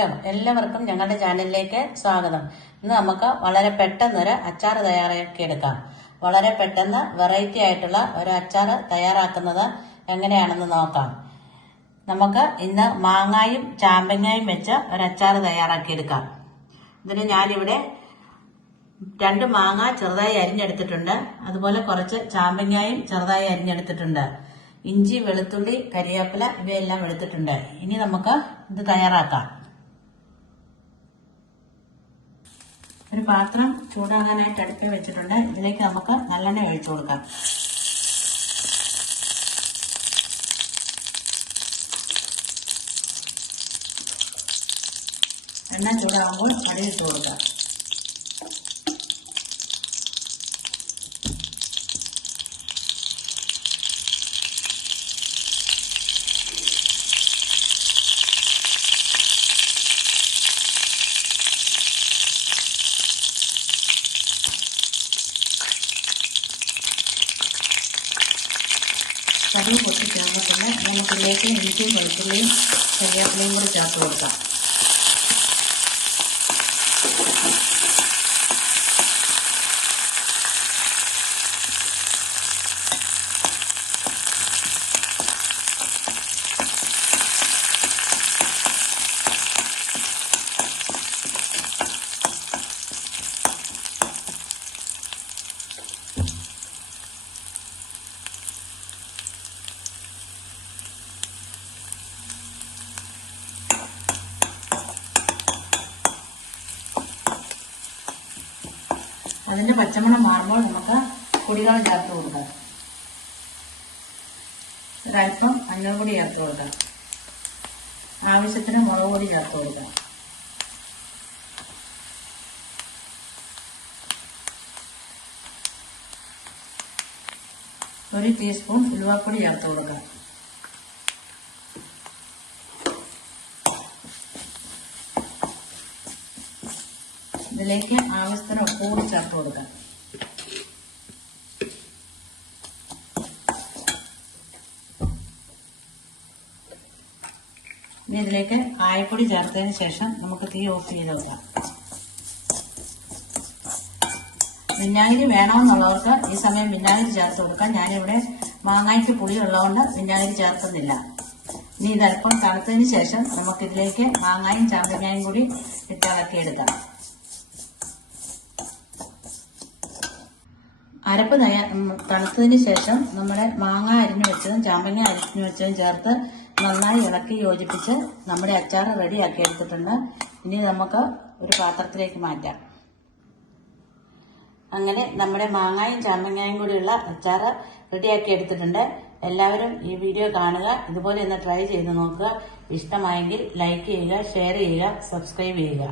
Hello, എല്ലാവർക്കും ഞങ്ങളുടെ ചാനലിലേക്ക് സ്വാഗതം. ഇന്ന് നമുക്ക് വളരെ പെട്ടെന്നൊരു അച്ചാർ തയ്യാറാക്കിയെടുക്കാം. വളരെ പെട്ടെന്ന് വെറൈറ്റി ആയിട്ടുള്ള ഒരു അച്ചാർ തയ്യാറാക്കുന്നത് എങ്ങനെയാണെന്ന് നോക്കാം. നമുക്ക് ഇന്ന് മാങ്ങായും ചാമ്പങ്ങയും വെച്ച് ഒരു അച്ചാർ തയ്യാറാക്കിയെടുക്കാം. ഇതിന് ഞാനിവിടെ 2 മാങ്ങ ചെറുതായി അരിഞ്ഞെടുത്തിട്ടുണ്ട്. അതുപോലെ കുറച്ച് ചാമ്പങ്ങയും ചെറുതായി അരിഞ്ഞെടുത്തിട്ടുണ്ട്. ഇഞ്ചി, വെളുത്തുള്ളി, കരിവേപ്പില ഇവയെല്ലാം എടുത്തിട്ടുണ്ട്. ഇനി നമുക്ക് ഇത് തയ്യാറാക്കാം. ഒരു പാത്രം ചൂടാകാനായിട്ട് അടുപ്പിൽ വെച്ചിട്ടുണ്ട്. ഇതിലേക്ക് നമുക്ക് നല്ലെണ്ണ ഒഴിച്ചു കൊടുക്കാം. എണ്ണ ചൂടാകുമ്പോൾ അടിയിട്ട് കൊടുക്കാം. കടുക് പൊട്ടി ചേർന്നിട്ടുണ്ട്. നമുക്കിതിലേക്ക് ഇഞ്ചിയും വെളുത്തുള്ളിയും കരിവേപ്പിലയും കൂടി ചേർത്ത് കൊടുക്കാം. അതിന്റെ പച്ചമണം മാറുമ്പോൾ നമുക്ക് പൊടികൾ ചേർത്ത് കൊടുക്കാം. ഒരല്പം മഞ്ഞൾപ്പൊടി ചേർത്ത് കൊടുക്കാം. ആവശ്യത്തിന് മുളക് പൊടി ചേർത്ത് കൊടുക്കാം. ഒരു ടീസ്പൂൺ ഉലുവാപ്പൊടി ചേർത്ത് കൊടുക്കാം. ഇതിലേക്ക് ആവശ്യത്തിന് ഉപ്പ് കൂടി ചേർത്ത് കൊടുക്കാം. ഇനി ഇതിലേക്ക് കായപ്പൊടി ചേർത്തതിന് ശേഷം നമുക്ക് തീ ഓഫ് ചെയ്ത് വെക്കാം. വിനാഗിരി വേണമെന്നുള്ളവർക്ക് ഈ സമയം വിനാഗിരി ചേർത്ത് കൊടുക്കാം. ഞാനിവിടെ മാങ്ങായ്ക്ക് പുളി ഉള്ളതുകൊണ്ട് വിനാഗിരി ചേർക്കുന്നില്ല. ഇനി ഇതല്പം തണുത്തതിന് ശേഷം നമുക്കിതിലേക്ക് മാങ്ങായും ചാമ്പങ്ങയും കൂടി ഇട്ടിളക്കിയെടുക്കാം. അരപ്പ് തണുത്തതിന് ശേഷം നമ്മുടെ മാങ്ങ അരിഞ്ഞു വെച്ചതും ചാമ്പങ്ങ അരിഞ്ഞു വെച്ചതും ചേർത്ത് നന്നായി ഇളക്കി യോജിപ്പിച്ച് നമ്മുടെ അച്ചാർ റെഡിയാക്കി എടുത്തിട്ടുണ്ട്. ഇനി നമുക്ക് ഒരു പാത്രത്തിലേക്ക് മാറ്റാം. അങ്ങനെ നമ്മുടെ മാങ്ങായും ചാമ്പങ്ങയും കൂടിയുള്ള അച്ചാർ റെഡിയാക്കി എടുത്തിട്ടുണ്ട്. എല്ലാവരും ഈ വീഡിയോ കാണുക. ഇതുപോലെ ഒന്ന് ട്രൈ ചെയ്ത് നോക്കുക. ഇഷ്ടമായെങ്കിൽ ലൈക്ക് ചെയ്യുക, ഷെയർ ചെയ്യുക, സബ്സ്ക്രൈബ് ചെയ്യുക.